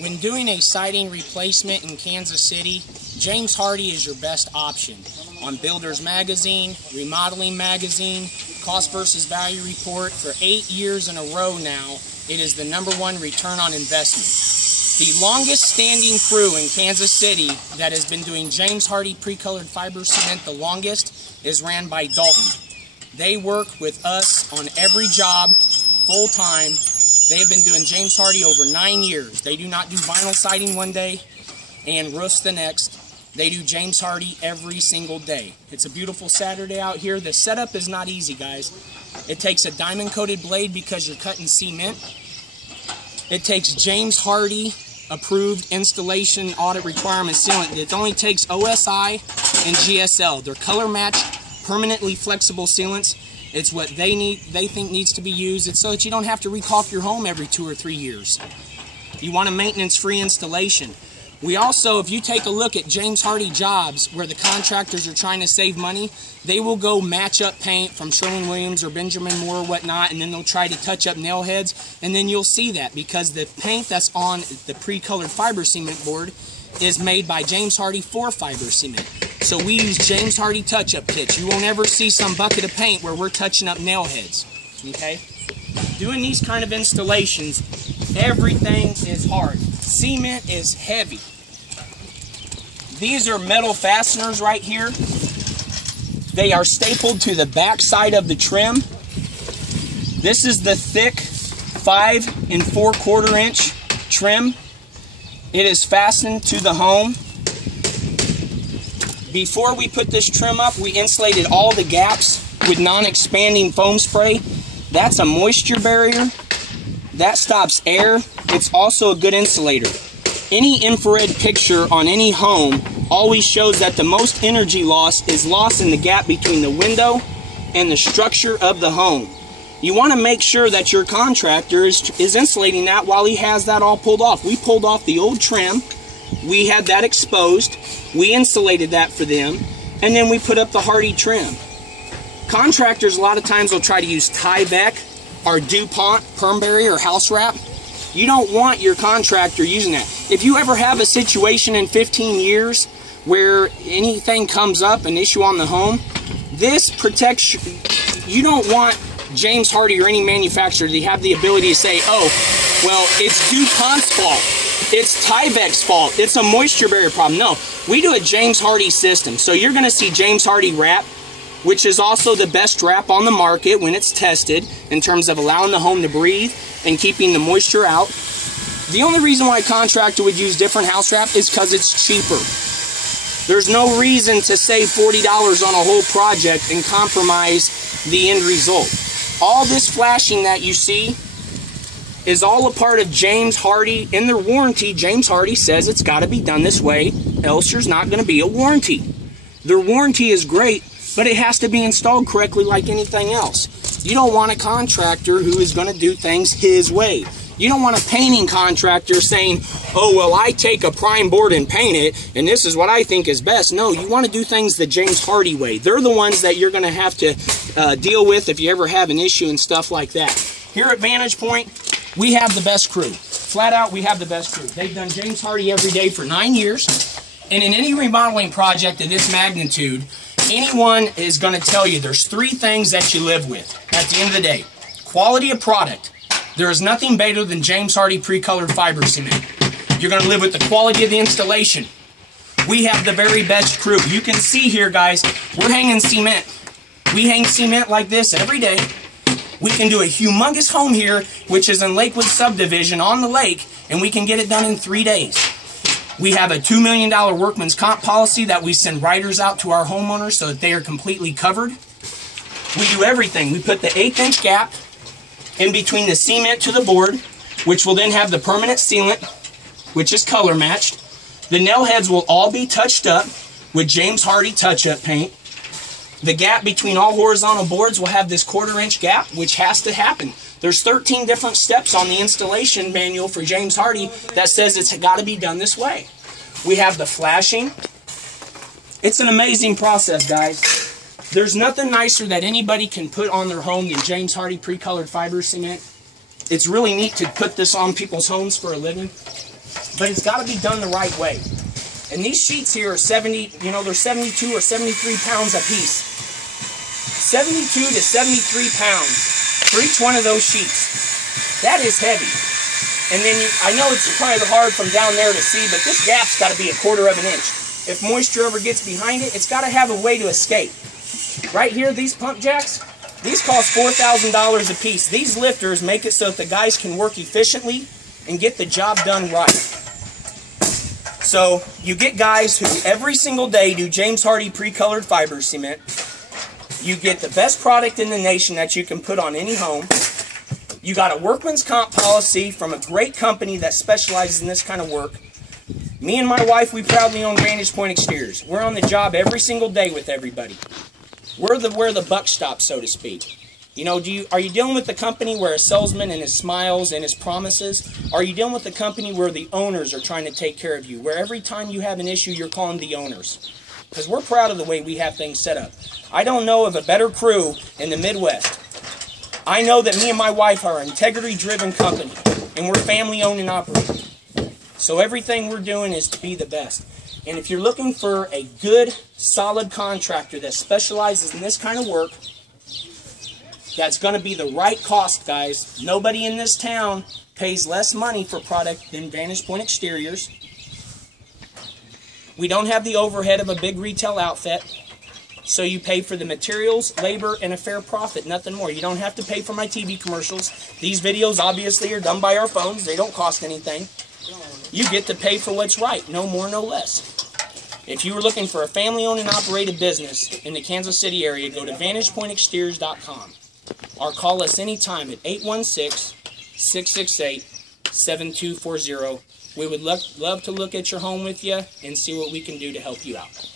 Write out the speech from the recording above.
When doing a siding replacement in Kansas City, James Hardie is your best option. On Builders Magazine, Remodeling Magazine, Cost versus Value Report, for 8 years in a row now, it is the #1 return on investment. The longest standing crew in Kansas City that has been doing James Hardie pre-colored fiber cement the longest is ran by Dalton. They work with us on every job, full time. They have been doing James Hardie over 9 years. They do not do vinyl siding one day and roofs the next. They do James Hardie every single day. It's a beautiful Saturday out here. The setup is not easy, guys. It takes a diamond coated blade because you're cutting cement. It takes James Hardie approved installation audit requirement sealant. It only takes OSI and GSL. They're color matched, permanently flexible sealants. It's what they think needs to be used. It's so that you don't have to recaulk your home every 2 or 3 years. You want a maintenance-free installation. We also, if you take a look at James Hardie jobs where the contractors are trying to save money, they will go match up paint from Sherwin-Williams or Benjamin Moore or whatnot, and then they'll try to touch up nail heads, and then you'll see that because the paint that's on the pre-colored fiber cement board is made by James Hardie for fiber cement. So we use James Hardie touch-up kits. You won't ever see some bucket of paint where we're touching up nail heads, okay? Doing these kind of installations, everything is hard. Cement is heavy. These are metal fasteners right here. They are stapled to the back side of the trim. This is the thick 5 4/4 inch trim. It is fastened to the home. Before we put this trim up, we insulated all the gaps with non-expanding foam spray. That's a moisture barrier. That stops air. It's also a good insulator. Any infrared picture on any home always shows that the most energy loss is lost in the gap between the window and the structure of the home. You want to make sure that your contractor is insulating that while he has that all pulled off. We pulled off the old trim. We had that exposed. We insulated that for them. And then we put up the Hardie trim. Contractors a lot of times will try to use Tyvek or DuPont perm barrier or house wrap. You don't want your contractor using that. If you ever have a situation in 15 years where anything comes up, an issue on the home, this protects you. You don't want James Hardie or any manufacturer to have the ability to say, oh, well, it's DuPont's fault. It's Tyvek's fault. It's a moisture barrier problem. No, we do a James Hardie system. So you're going to see James Hardie wrap, which is also the best wrap on the market when it's tested in terms of allowing the home to breathe and keeping the moisture out. The only reason why a contractor would use different house wrap is because it's cheaper. There's no reason to save $40 on a whole project and compromise the end result. All this flashing that you see is all a part of James Hardie. In their warranty, James Hardie says it's got to be done this way, else there's not going to be a warranty. Their warranty is great, but it has to be installed correctly like anything else. You don't want a contractor who is going to do things his way. You don't want a painting contractor saying, oh, well, I take a prime board and paint it, and this is what I think is best. No, you want to do things the James Hardie way. They're the ones that you're going to have to deal with if you ever have an issue and stuff like that. Here at Vantage Point, we have the best crew. Flat out, we have the best crew. They've done James Hardie every day for 9 years, and in any remodeling project of this magnitude, anyone is going to tell you there's 3 things that you live with at the end of the day. Quality of product. There is nothing better than James Hardie pre-colored fiber cement. You're going to live with the quality of the installation. We have the very best crew. You can see here, guys, we're hanging cement. We hang cement like this every day. We can do a humongous home here, which is in Lakewood subdivision on the lake, and we can get it done in 3 days. We have a $2 million workman's comp policy that we send riders out to our homeowners so that they are completely covered. We do everything. We put the 1/8 inch gap in between the cement to the board, which will then have the permanent sealant, which is color matched. The nail heads will all be touched up with James Hardie touch-up paint. The gap between all horizontal boards will have this 1/4 inch gap, which has to happen. There's 13 different steps on the installation manual for James Hardie that says it's got to be done this way. We have the flashing. It's an amazing process, guys. There's nothing nicer that anybody can put on their home than James Hardie pre-colored fiber cement. It's really neat to put this on people's homes for a living. but it's got to be done the right way. And these sheets here are 70, they're 72 or 73 pounds a piece. 72 to 73 pounds for each one of those sheets. That is heavy. And then I know it's kind of hard from down there to see, but this gap's got to be 1/4 of an inch. If moisture ever gets behind it, it's got to have a way to escape. Right here, these pump jacks, these cost $4,000 a piece. These lifters make it so that the guys can work efficiently and get the job done right. So you get guys who every single day do James Hardie pre-colored fiber cement. You get the best product in the nation that you can put on any home. You got a workman's comp policy from a great company that specializes in this kind of work. Me and my wife, we proudly own Vantage Point Exteriors. We're on the job every single day with everybody. We're where the buck stops, so to speak. Are you dealing with the company where a salesman and his smiles and his promises? Are you dealing with the company where the owners are trying to take care of you? Where every time you have an issue, you're calling the owners? Because we're proud of the way we have things set up. I don't know of a better crew in the Midwest. I know that me and my wife are an integrity-driven company, and we're family-owned and operated. So everything we're doing is to be the best. And if you're looking for a good, solid contractor that specializes in this kind of work, that's going to be the right cost, guys. Nobody in this town pays less money for product than Vantage Point Exteriors. We don't have the overhead of a big retail outfit. So you pay for the materials, labor, and a fair profit, nothing more. You don't have to pay for my TV commercials. These videos obviously are done by our phones. They don't cost anything. You get to pay for what's right, no more, no less. If you were looking for a family-owned and operated business in the Kansas City area, go to VantagePointExteriors.com or call us anytime at 816-668-7240. We would love to look at your home with you and see what we can do to help you out.